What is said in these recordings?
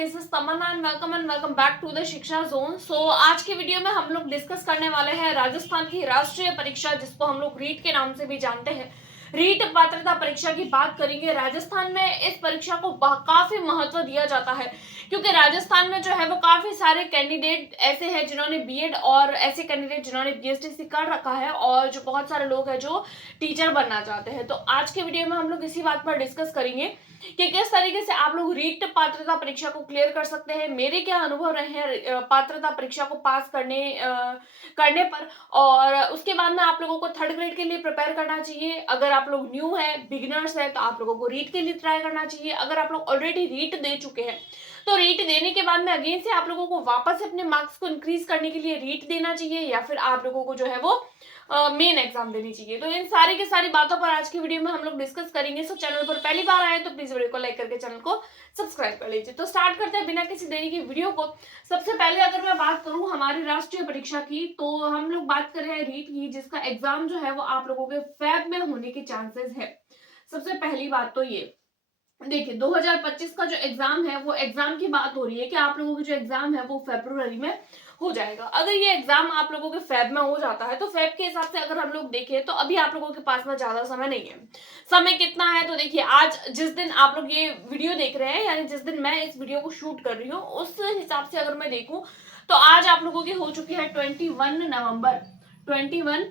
This is Tamanna and welcome back to the Shiksha zone. आज की video में हम लोग डिस्कस करने वाले हैं राजस्थान की राष्ट्रीय परीक्षा, जिसको हम लोग रीट के नाम से भी जानते हैं। रीट पात्रता परीक्षा की बात करेंगे। राजस्थान में इस परीक्षा को काफी महत्व दिया जाता है, क्योंकि राजस्थान में जो है वो काफी सारे कैंडिडेट ऐसे हैं जिन्होंने बीएड और ऐसे कैंडिडेट जिन्होंने बीएसटीसी कर रखा है, और जो बहुत सारे लोग हैं जो टीचर बनना चाहते हैं। तो आज के वीडियो में हम लोग इसी बात पर डिस्कस करेंगे कि किस तरीके से आप लोग रीट पात्रता परीक्षा को क्लियर कर सकते हैं, मेरे क्या अनुभव रहे हैं पात्रता परीक्षा को पास करने पर, और उसके बाद में आप लोगों को थर्ड ग्रेड के लिए प्रिपेयर करना चाहिए। अगर आप लोग न्यू है, बिगिनर्स है, तो आप लोगों को रीट के लिए ट्राई करना चाहिए। अगर आप लोग ऑलरेडी रीट दे चुके हैं तो रीट देने के बाद में अगेन से आप लोगों को वापस अपने मार्क्स को इंक्रीज करने के लिए रीट देना चाहिए, या फिर आप लोगों को जो है वो मेन एग्जाम देनी चाहिए। तो इन सारी की सारी बातों पर आज की वीडियो में हम लोग डिस्कस करेंगे। सो चैनल पर पहली बार आए तो प्लीज वीडियो को लाइक करके चैनल को सब्सक्राइब कर लीजिए। तो स्टार्ट करते हैं बिना किसी देरी की वीडियो को। सबसे पहले अगर मैं बात करूं हमारी राष्ट्रीय परीक्षा की, तो हम लोग बात कर रहे हैं रीट की, जिसका एग्जाम जो है वो आप लोगों के फेब में होने के चांसेस है। सबसे पहली बात तो ये देखिए, 2025 का जो एग्जाम है वो एग्जाम की बात हो रही है कि आप लोगों की जो एग्जाम है वो फरवरी में हो जाएगा। अगर ये एग्जाम आप लोगों के फेब में हो जाता है तो फेब के हिसाब से अगर हम लोग देखें तो अभी आप लोगों के पास में ज्यादा समय नहीं है। समय कितना है तो देखिए, आज जिस दिन आप लोग ये वीडियो देख रहे हैं, यानी जिस दिन मैं इस वीडियो को शूट कर रही हूँ, उस हिसाब से अगर मैं देखूं तो आज आप लोगों की हो चुकी है 21 नवंबर। तो 21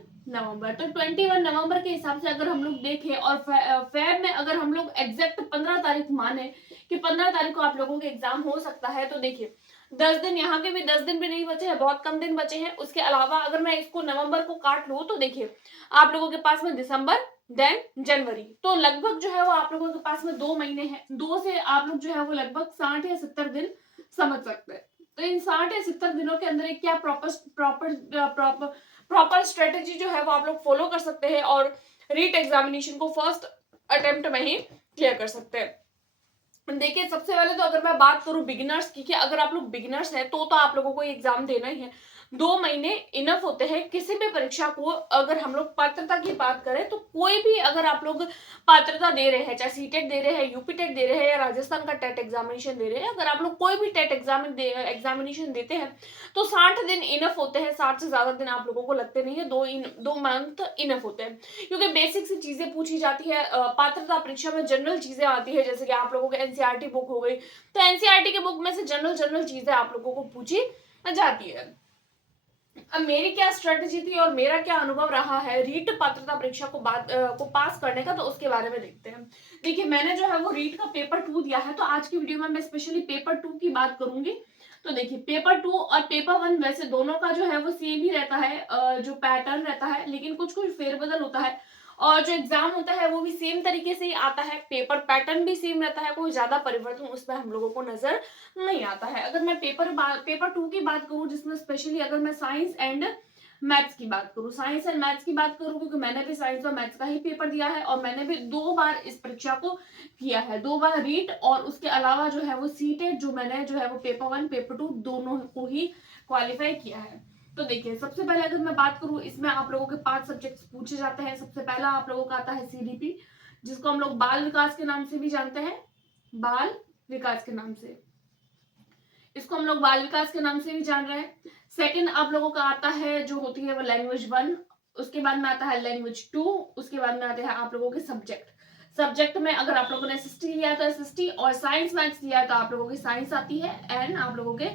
नवंबर के हिसाब से अगर हम लोग देखें, और फेब में अगर हम लोग एग्जैक्ट 15 तारीख माने कि 15 तारीख को आप लोगों के एग्जाम हो सकता है, तो देखिए 10 दिन, यहाँ के भी 10 दिन भी नहीं बचे हैं, बहुत कम दिन बचे हैं। उसके अलावा अगर मैं इसको नवंबर को काट लूं तो देखिए आप लोगों के पास में दिसंबर, देन जनवरी, तो लगभग जो है वो आप लोगों के पास में 2 महीने हैं। 2 से आप लोग जो है वो लगभग 60 या 70 दिन समझ सकते हैं। तो इन 60 या 70 दिनों के अंदर एक क्या प्रॉपर स्ट्रेटेजी जो है वो आप लोग फॉलो कर सकते हैं, और रीट एग्जामिनेशन को फर्स्ट अटेम्प्ट में ही क्लियर कर सकते हैं। देखिए, सबसे पहले तो अगर मैं बात करूं बिगिनर्स की, कि अगर आप लोग बिगिनर्स हैं तो आप लोगों को एग्जाम देना ही है। 2 महीने इनफ होते हैं किसी भी परीक्षा को। अगर हम लोग पात्रता की बात करें तो कोई भी अगर आप लोग पात्रता दे रहे हैं, चाहे सीटेट दे रहे हैं, यूपी टेट दे रहे हैं, या राजस्थान का टेट एग्जामिनेशन दे रहे हैं, अगर आप लोग कोई भी टेट एग्जामिनेशन देते हैं तो 60 दिन इनफ होते हैं। 60 से ज्यादा दिन आप लोगों को लगते नहीं है, 2 मंथ इनफ होते हैं, क्योंकि बेसिक सी चीजें पूछी जाती है। पात्रता परीक्षा में जनरल चीजें आती है, जैसे कि आप लोगों के एनसीईआरटी बुक हो गई, तो एनसीईआरटी के बुक में से जनरल चीजें आप लोगों को पूछी जाती है। अब मेरी क्या स्ट्रेटेजी थी और मेरा क्या अनुभव रहा है रीट पात्रता परीक्षा को पास करने का, तो उसके बारे में देखते हैं। देखिए, मैंने जो है वो रीट का पेपर 2 दिया है, तो आज की वीडियो में मैं स्पेशली पेपर 2 की बात करूंगी। तो देखिए, पेपर 2 और पेपर 1 वैसे दोनों का जो है वो सेम ही रहता है, जो पैटर्न रहता है, लेकिन कुछ फेरबदल होता है, और जो एग्जाम होता है वो भी सेम तरीके से ही आता है। पेपर पैटर्न भी सेम रहता है, कोई ज्यादा परिवर्तन उसमें हम लोगों को नजर नहीं आता है। अगर मैं पेपर 2 की बात करूं, जिसमें स्पेशली अगर मैं साइंस एंड मैथ्स की बात करूं, क्योंकि मैंने भी साइंस और मैथ्स का ही पेपर दिया है, और मैंने भी 2 बार इस परीक्षा को किया है, 2 बार रीट, और उसके अलावा जो है वो सीटेट, जो मैंने जो है वो पेपर 1 पेपर 2 दोनों को ही क्वालिफाई किया है। तो देखिए, सबसे पहले अगर मैं बात करूं, इसमें आप लोगों के 5 सब्जेक्ट्स पूछे जाते हैं। सबसे पहला आप लोगों का आता है सीडीपी, जिसको हम लोग बाल विकास के नाम से भी जानते हैं, बाल विकास के नाम से, इसको हम लोग बाल विकास के नाम से भी जान रहे हैं। सेकंड आप लोगों का आता है जो होती है वो लैंग्वेज 1, उसके बाद में आता है लैंग्वेज 2, उसके बाद में आते हैं आप लोगों के सब्जेक्ट में अगर आप लोगों ने एसएसटी लिया तो एसएसटी, और साइंस मैथ्स लिया तो आप लोगों की साइंस आती है, एंड आप लोगों के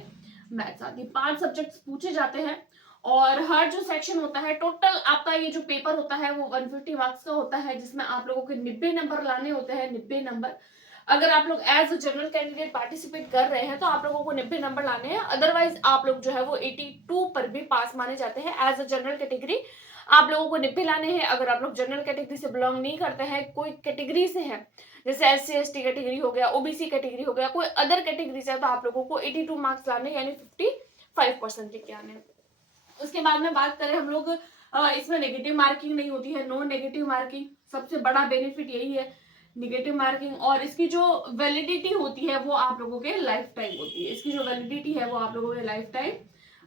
मैथ्स आती है। 5 सब्जेक्ट्स पूछे जाते हैं, और हर जो सेक्शन होता है, टोटल आपका ये जो पेपर होता है वो 150 मार्क्स का होता है, जिसमें आप लोगों के 90 नंबर लाने होते हैं। 90 नंबर, अगर आप लोग as a general candidate participate कर रहे हैं तो आप लोगों को 90 नंबर लाने हैं। अदरवाइज आप लोग जो है वो 82 पर भी पास माने जाते हैं। एज अ जनरल कैटेगरी आप लोगों को 90 लाने हैं। अगर आप लोग जनरल कैटेगरी से बिलोंग नहीं करते हैं, कोई कैटेगरी से है, जैसे एससी एसटी कैटेगरी हो गया, ओबीसी कैटेगरी हो गया, कोई अदर कैटेगरी से है, तो आप लोगों को 82 मार्क्स लाने, यानी 55% लेके आने। उसके बाद में बात करें हम लोग, इसमें नेगेटिव मार्किंग नहीं होती है, नो नेगेटिव मार्किंग। सबसे बड़ा बेनिफिट यही है, निगेटिव मार्किंग, और इसकी जो वैलिडिटी होती है वो आप लोगों के लाइफ टाइम होती है। इसकी जो वैलिडिटी है वो आप लोगों के लाइफ टाइम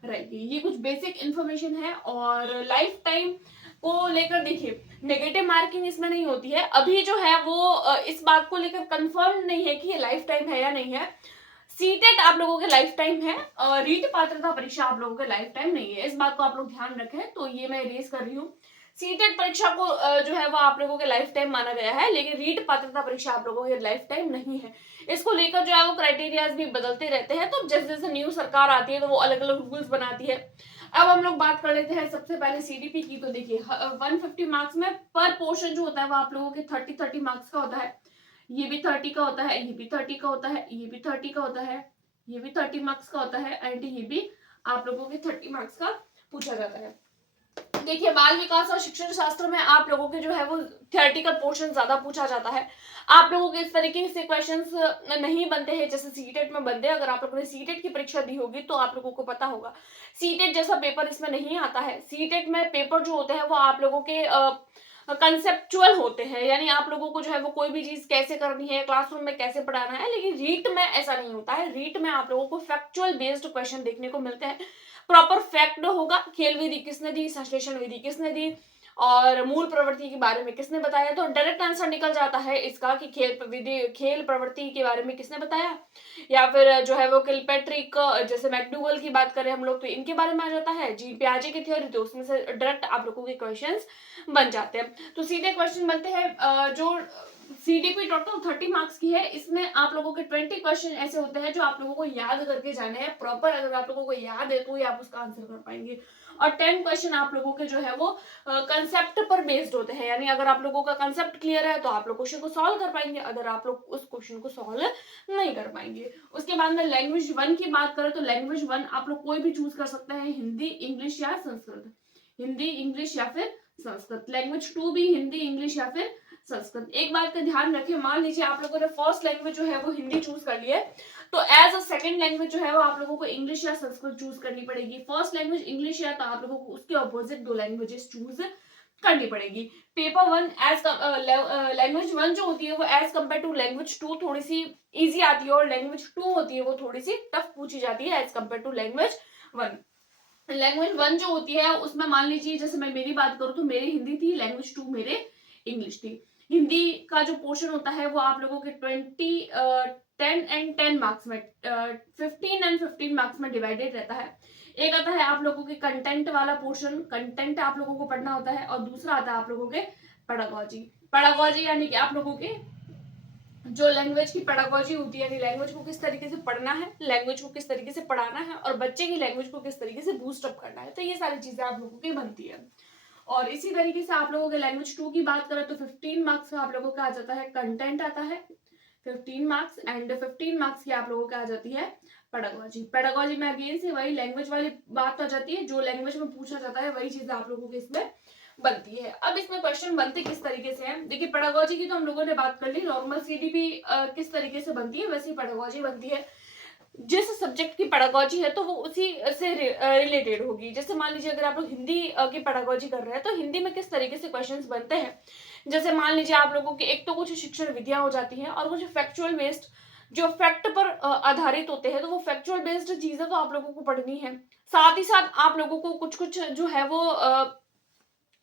रहेगी। ये कुछ बेसिक इंफॉर्मेशन है, और लाइफ टाइम को लेकर देखिए, नेगेटिव मार्किंग इसमें नहीं होती है। अभी जो है वो इस बात को लेकर कंफर्म नहीं है कि ये लाइफ टाइम है या नहीं है। सीटेट आप लोगों के लाइफ टाइम है और रीट पात्रता परीक्षा आप लोगों के लाइफ टाइम नहीं है, इस बात को आप लोग ध्यान रखें। तो ये मैं रेज कर रही हूँ। सीटेट परीक्षा को जो है वो आप लोगों के लाइफ टाइम माना गया है, लेकिन रीट पात्रता परीक्षा आप लोगों के लाइफ टाइम नहीं है। इसको लेकर जो है वो क्राइटेरियाज भी बदलते रहते हैं, तो जैसे जैसे न्यू सरकार आती है तो वो अलग अलग रूल्स बनाती है। अब हम लोग बात कर लेते हैं सबसे पहले सीडीपी की। तो देखिए 150 मार्क्स में पर पोर्शन जो होता है वो आप लोगों के 30 मार्क्स का होता है। ये भी 30 का होता है, ये भी 30 का होता है, ये भी 30 का होता है, ये भी 30 मार्क्स का होता है एंड ये भी आप लोगों के 30 मार्क्स का पूछा जाता है। देखिए बाल विकास और शिक्षण शास्त्र में आप लोगों के जो है वो थियोरेटिकल पोर्शन ज्यादा पूछा जाता है। आप लोगों के इस तरीके से क्वेश्चंस नहीं बनते हैं जैसे सीटेट में बनते हैं। अगर आप लोगों ने सीटेट की परीक्षा दी होगी तो आप लोगों को पता होगा सीटेट जैसा पेपर इसमें नहीं आता है। सीटेट में पेपर जो होते हैं वो आप लोगों के कंसेप्चुअल होते हैं, यानी आप लोगों को जो है वो कोई भी चीज कैसे करनी है, क्लासरूम में कैसे पढ़ाना है। लेकिन रीट में ऐसा नहीं होता है। रीट में आप लोगों को फैक्चुअल बेस्ड क्वेश्चन देखने को मिलते हैं। प्रॉपर फैक्ट होगा, खेल विधि किसने दी, संश्लेषण विधि किसने दी और मूल प्रवृत्ति के बारे में किसने बताया। तो डायरेक्ट आंसर निकल जाता है इसका कि खेल प्रवृत्ति के बारे में किसने बताया, या फिर जो है वो किलपैट्रिक जैसे मैकडूगल की बात करें हम लोग तो इनके बारे में आ जाता है। जी पियाजे की थ्योरी, तो उसमें से डायरेक्ट आप लोगों के क्वेश्चंस बन जाते हैं। तो सीधे क्वेश्चन बनते हैं। जो सीडीपी टोटल 30 मार्क्स की है, इसमें आप लोगों के 20 क्वेश्चन ऐसे होते हैं जो आप लोगों को याद करके जाने हैं प्रॉपर। अगर आप लोगों को याद है तो ही आप उसका आंसर कर पाएंगे। और 10 क्वेश्चन आप लोगों के जो है वो कंसेप्ट पर बेस्ड होते हैं, यानी अगर आप लोगों का कंसेप्ट क्लियर है तो आप लोग क्वेश्चन को सॉल्व कर पाएंगे, अगर आप लोग उस क्वेश्चन को सॉल्व नहीं कर पाएंगे। उसके बाद में लैंग्वेज 1 की बात करें तो लैंग्वेज 1 आप लोग कोई भी चूज कर सकते हैं, हिंदी, इंग्लिश या संस्कृत। हिंदी, इंग्लिश या फिर संस्कृत। लैंग्वेज 2 भी हिंदी, इंग्लिश या फिर संस्कृत। एक बात का ध्यान रखें, मान लीजिए आप लोगों ने फर्स्ट लैंग्वेज जो है वो हिंदी चूज कर लिया है, तो एज अ सेकंड लैंग्वेज जो है वो आप लोगों को इंग्लिश या संस्कृत चूज करनी पड़ेगी। फर्स्ट लैंग्वेज इंग्लिश है तो आप लोगों को उसके ऑपोजिट 2 लैंग्वेजेस चूज करनी पड़ेगी। पेपर 1 एज लैंग्वेज 1 जो होती है वो एज कम्पेयर टू लैंग्वेज 2 थोड़ी सी इजी आती है, और लैंग्वेज 2 होती है वो थोड़ी सी टफ पूछी जाती है as compare to language 1। Language 1 जो होती है उसमें मान लीजिए जैसे मैं मेरी बात करूं तो मेरी हिंदी थी, लैंग्वेज 2 मेरे इंग्लिश थी। हिंदी का जो पोर्शन होता है वो आप लोगों के 10 एंड 10 मार्क्स में 15 एंड 15 मार्क्स में डिवाइडेड रहता है। एक आता है आप लोगों के कंटेंट वाला पोर्शन, कंटेंट आप लोगों को पढ़ना होता है, और दूसरा आता है आप लोगों के पेडागोजी। पेडागोजी यानी कि आप लोगों के जो लैंग्वेज की पेडागोजी होती है, यानी लैंग्वेज को किस तरीके से पढ़ना है, लैंग्वेज को किस तरीके से पढ़ाना है और बच्चे की लैंग्वेज को किस तरीके से बूस्ट अप करना है। तो ये सारी चीजें आप लोगों की बनती है। और इसी तरीके से आप लोगों के लैंग्वेज 2 की बात करें तो 15 मार्क्स का आप लोगों का आ जाता है कंटेंट आता है 15 मार्क्स, एंड 15 मार्क्स की आप लोगों का आ जाती है पेडागोजी। पेडागोजी में अगेन से वही लैंग्वेज वाली बात आ जाती है, जो लैंग्वेज में पूछा जाता है वही चीज आप लोगों के इसमें बनती है। अब इसमें क्वेश्चन बनते किस तरीके से हैं, देखिए पेडागोजी की तो हम लोगों ने बात कर ली। नॉर्मल सीडीपी किस तरीके से बनती है वैसी पेडागोजी बनती है। जिस सब्जेक्ट की पेडागोजी है तो वो उसी से रिलेटेड होगी। जैसे मान लीजिए अगर आप लोग हिंदी की पेडागोजी कर रहे हैं तो हिंदी में किस तरीके से क्वेश्चंस बनते हैं। जैसे मान लीजिए आप लोगों के एक तो कुछ शिक्षण विधियां हो जाती हैं और कुछ फैक्चुअल बेस्ड जो फैक्ट पर आधारित होते हैं, तो वो फैक्चुअल बेस्ड चीजें तो आप लोगों को पढ़नी है। साथ ही साथ आप लोगों को कुछ कुछ जो है वो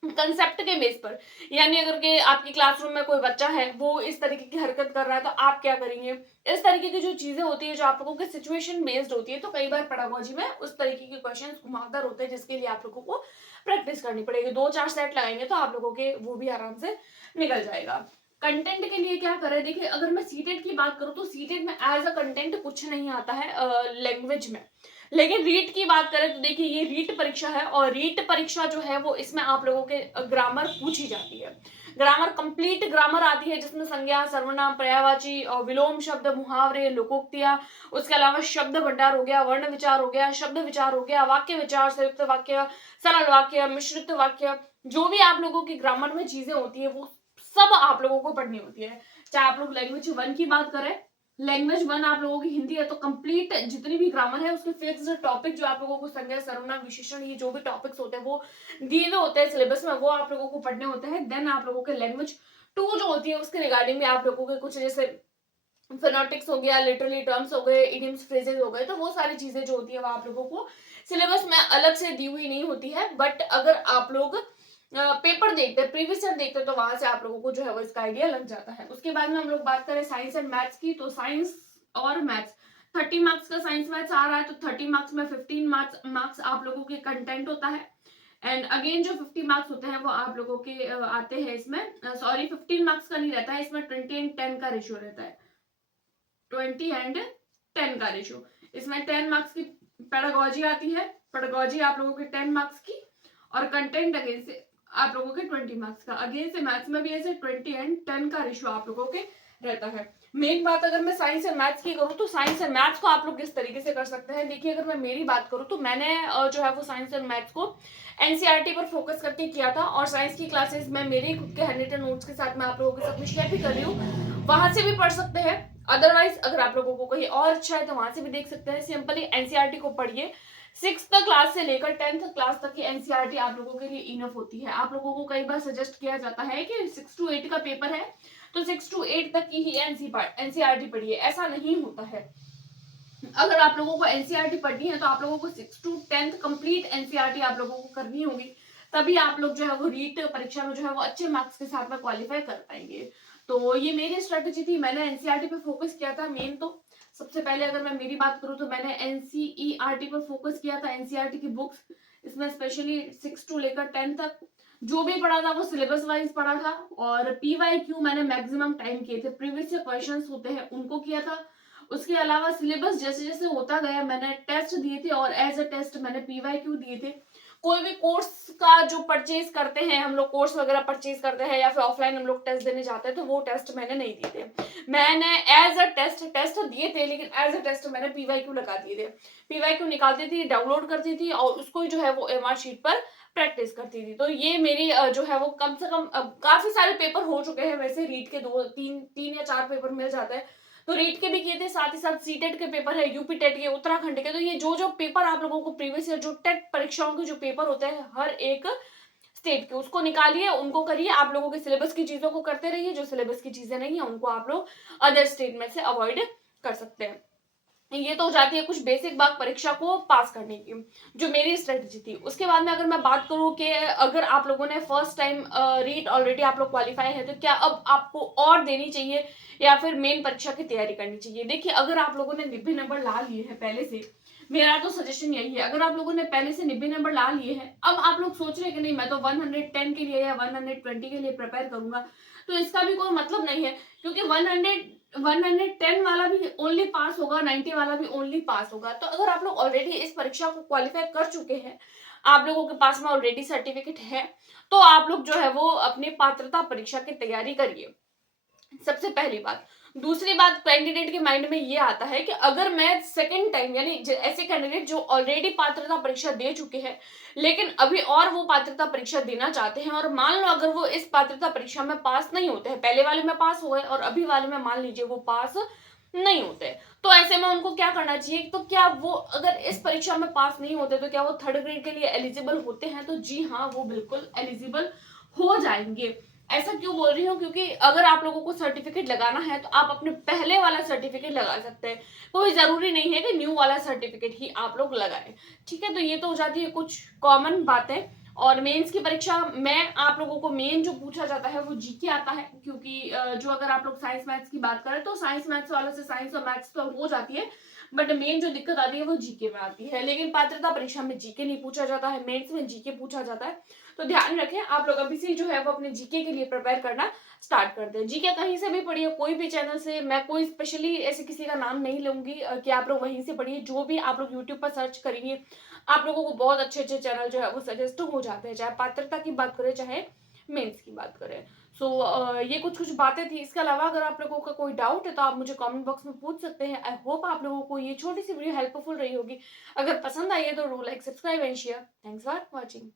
कंसेप्ट के बेस पर, यानी अगर के आपकी क्लासरूम में कोई बच्चा है वो इस तरीके की हरकत कर रहा है तो आप क्या करेंगे, इस तरीके की जो चीजें होती है जो आप लोगों के सिचुएशन बेस्ड होती है। तो कई बार पेडागोजी में उस तरीके के क्वेश्चंस घुमावदार होते हैं जिसके लिए आप लोगों को प्रैक्टिस करनी पड़ेगी। 2-4 सेट लगाएंगे तो आप लोगों के वो भी आराम से निकल जाएगा। कंटेंट के लिए क्या करें, देखिए अगर मैं सीटेट की बात करूं तो सीटेट में एज अ कंटेंट कुछ नहीं आता है लैंग्वेज में। लेकिन रीट की बात करें तो देखिए ये रीट परीक्षा है, और रीट परीक्षा जो है वो इसमें आप लोगों के ग्रामर पूछी जाती है। ग्रामर कंप्लीट ग्रामर आती है जिसमें संज्ञा, सर्वनाम, पर्यायवाची और विलोम शब्द, मुहावरे, लोकोक्तियां, उसके अलावा शब्द भंडार हो गया, वर्ण विचार हो गया, शब्द विचार हो गया, वाक्य विचार, संयुक्त वाक्य, सरल वाक्य, मिश्रित वाक्य, जो भी आप लोगों की ग्रामर में चीजें होती है वो सब आप लोगों को पढ़नी होती है। चाहे आप लोग लैंग्वेज 1 की बात करें, लैंग्वेज 1 आप लोगों की हिंदी है तो कंप्लीट जितनी भी ग्रामर है उसके फिक्स्ड टॉपिक जो आप लोगों को संज्ञा, सर्वनाम, विशेषण, ये जो भी टॉपिक्स होते हैं वो दिए हुए होते हैं सिलेबस में, वो आप लोगों को पढ़ने होते हैं। देन आप लोगों के लैंग्वेज 2 जो होती है उसके रिगार्डिंग में आप लोगों के कुछ जैसे फोनेटिक्स हो गया, लिटरली टर्म्स हो गए, इडियम्स, फ्रेजेस हो गए, तो वो सारी चीजें जो होती है वो आप लोगों को सिलेबस में अलग से दी हुई नहीं होती है। बट अगर आप लोग पेपर देखते हैं, प्रीवियस ईयर देखते हैं, तो वहां से आप लोगों को जो है वो इसका आइडिया लग जाता है। उसके बाद में हम लोग बात करें साइंस एंड मैथ्स की, तो साइंस और मैथ्स 30 मार्क्स का साइंस मैथ्स आ रहा है तो 30 मार्क्स में 15 मार्क्स आप लोगों के कंटेंट होता है, एंड अगेन जो 50 मार्क्स होते हैं वो आप लोगों के आते हैं इसमें, सॉरी 15 मार्क्स का नहीं रहता है इसमें, 20 एंड 10 का रेशियो रहता है, 20 एंड 10 का रेशियो। इसमें 10 मार्क्स की पेडागोजी आती है, पेडागोजी आप लोगों के 10 मार्क्स की, और कंटेंट अगेन से आप लोगों के 20 मार्क्स का। अगेन से मैथ्स में भी ऐसे 20 एंड 10 का रेशियो आप लोगों के रहता है। मेन बात अगर मैं साइंस एंड मैथ्स की करूँ तो साइंस एंड मैथ्स को आप लोग किस तरीके से कर सकते हैं, देखिए अगर मैं मेरी बात करूँ तो मैंने जो है वो साइंस एंड मैथ्स को एनसीईआरटी पर फोकस करके किया था, और साइंस की क्लासेस मैं मेरे खुद के हैंडरिटन नोट्स के साथ मैं आप लोगों के साथ में शेयर भी कर रही हूँ, वहां से भी पढ़ सकते हैं। अदरवाइज अगर आप लोगों को कहीं और अच्छा है तो वहां से भी देख सकते हैं। सिंपली एनसीईआरटी को पढ़िए, 6th क्लास से लेकर 10th क्लास तक की एनसीईआरटी आप लोगों के लिए इनफ होती है। आप लोगों को कई बार सजेस्ट किया जाता है कि 6 to 8 का पेपर है तो 6 to 8 तक की ही एनसीईआरटी पढ़िए, ऐसा नहीं होता है। अगर आप लोगों को एनसीईआरटी पढ़नी है तो आप लोगों को 6 to 10th कंप्लीट एनसीईआरटी आप लोगों को करनी होगी, तभी आप लोग जो है वो रीट परीक्षा में जो है वो अच्छे मार्क्स के साथ में क्वालिफाई कर पाएंगे। तो ये मेरी स्ट्रेटेजी थी, मैंने एनसीईआरटी पे फोकस किया था। मेन तो सबसे पहले अगर मैं मेरी बात करूं तो मैंने एनसीईआरटी पर फोकस किया था, एनसीईआरटी की बुक्स, इसमें स्पेशली 6 to लेकर 10 तक जो भी पढ़ा था वो सिलेबस वाइज पढ़ा था, और पीवाईक्यू मैंने मैक्सिमम टाइम किए थे, प्रीवियस ईयर क्वेश्चंस होते हैं उनको किया था। उसके अलावा सिलेबस जैसे जैसे होता गया मैंने टेस्ट दिए थे, और एज अ टेस्ट मैंने पीवाईक्यू दिए थे। कोई भी कोर्स का जो परचेज करते हैं हम लोग, कोर्स वगैरह परचेज करते हैं या फिर ऑफलाइन हम लोग टेस्ट देने जाते हैं, तो वो टेस्ट मैंने नहीं दिए थे। मैंने एज अ टेस्ट दिए थे, लेकिन एज अ टेस्ट मैंने पीवाईक्यू लगा दिए थे। पीवाईक्यू निकालती थी, डाउनलोड करती थी और उसको जो है वो एमआर शीट पर प्रैक्टिस करती थी। तो ये मेरी जो है वो कम से कम काफी सारे पेपर हो चुके हैं वैसे, रीट के 3 या 4 पेपर मिल जाते हैं, तो रीट के भी किए थे, साथ ही साथ सीटेट के पेपर है, यूपी टेट के, उत्तराखंड के। तो ये जो जो पेपर आप लोगों को प्रीवियस ईयर जो टेट परीक्षाओं के जो पेपर होते हैं हर एक स्टेट के, उसको निकालिए, उनको करिए, आप लोगों के सिलेबस की चीजों को करते रहिए, जो सिलेबस की चीजें नहीं है उनको आप लोग अदर स्टेट में से अवॉइड कर सकते हैं। ये तो हो जाती है कुछ बेसिक बात परीक्षा को पास करने की, जो मेरी स्ट्रेटेजी थी। उसके बाद में अगर मैं बात करूं कि अगर आप लोगों ने फर्स्ट टाइम रीट ऑलरेडी आप लोग क्वालिफाई है तो क्या अब आपको और देनी चाहिए या फिर मेन परीक्षा की तैयारी करनी चाहिए। देखिए अगर आप लोगों ने 90 नंबर ला लिए हैं पहले से, मेरा तो सजेशन यही है, अगर आप लोगों ने पहले से 90 नंबर ला लिए हैं, अब आप लोग सोच रहे हैं कि नहीं मैं तो 110 के लिए या 120 के लिए प्रिपेयर करूंगा, तो इसका भी कोई मतलब नहीं है, क्योंकि 110 वाला भी ओनली पास होगा, 90 वाला भी ओनली पास होगा। तो अगर आप लोग ऑलरेडी इस परीक्षा को क्वालिफाई कर चुके हैं, आप लोगों के पास में ऑलरेडी सर्टिफिकेट है, तो आप लोग जो है वो अपनी पात्रता परीक्षा की तैयारी करिए, सबसे पहली बात। दूसरी बात, कैंडिडेट के माइंड में ये आता है कि अगर मैं सेकंड टाइम, यानी ऐसे कैंडिडेट जो ऑलरेडी पात्रता परीक्षा दे चुके हैं लेकिन अभी और वो पात्रता परीक्षा देना चाहते हैं, और मान लो अगर वो इस पात्रता परीक्षा में पास नहीं होते हैं, पहले वाले में पास हो गए और अभी वाले में मान लीजिए वो पास नहीं होते, तो ऐसे में उनको क्या करना चाहिए, तो क्या वो अगर इस परीक्षा में पास नहीं होते तो क्या वो थर्ड ग्रेड के लिए एलिजिबल होते हैं, तो जी हाँ वो बिल्कुल एलिजिबल हो जाएंगे। ऐसा क्यों बोल रही हूँ, क्योंकि अगर आप लोगों को सर्टिफिकेट लगाना है तो आप अपने पहले वाला सर्टिफिकेट लगा सकते हैं, कोई जरूरी नहीं है कि न्यू वाला सर्टिफिकेट ही आप लोग लगाएं। ठीक है, तो ये तो हो जाती है कुछ कॉमन बातें। और मेंस की परीक्षा में आप लोगों को मेन जो पूछा जाता है वो जीके आता है, क्योंकि जो अगर आप लोग साइंस मैथ्स की बात करें तो साइंस मैथ्स वालों से साइंस और मैथ्स तो हो जाती है, बट मेन जो दिक्कत आती है वो जीके में आती है। लेकिन पात्रता परीक्षा में जीके नहीं पूछा जाता है, मेंस में जीके पूछा जाता है। तो ध्यान रखें, आप लोग अभी से जो है वो अपने जीके के लिए प्रिपेयर करना स्टार्ट कर दें। जीके कहीं से भी पढ़िए, कोई भी चैनल से, मैं कोई स्पेशली ऐसे किसी का नाम नहीं लूंगी कि आप लोग वहीं से पढ़िए, जो भी आप लोग यूट्यूब पर सर्च करेंगे आप लोगों को बहुत अच्छे अच्छे चैनल जो है वो सजेस्ट हो जाते हैं, चाहे पात्रता की बात करें चाहे मेंस की बात करें। सो ये कुछ कुछ बातें थी। इसके अलावा अगर आप लोगों का कोई डाउट है तो आप मुझे कमेंट बॉक्स में पूछ सकते हैं। आई होप आप लोगों को ये छोटी सी वीडियो हेल्पफुल रही होगी। अगर पसंद आई है तो do like, subscribe and share. Thanks for watching.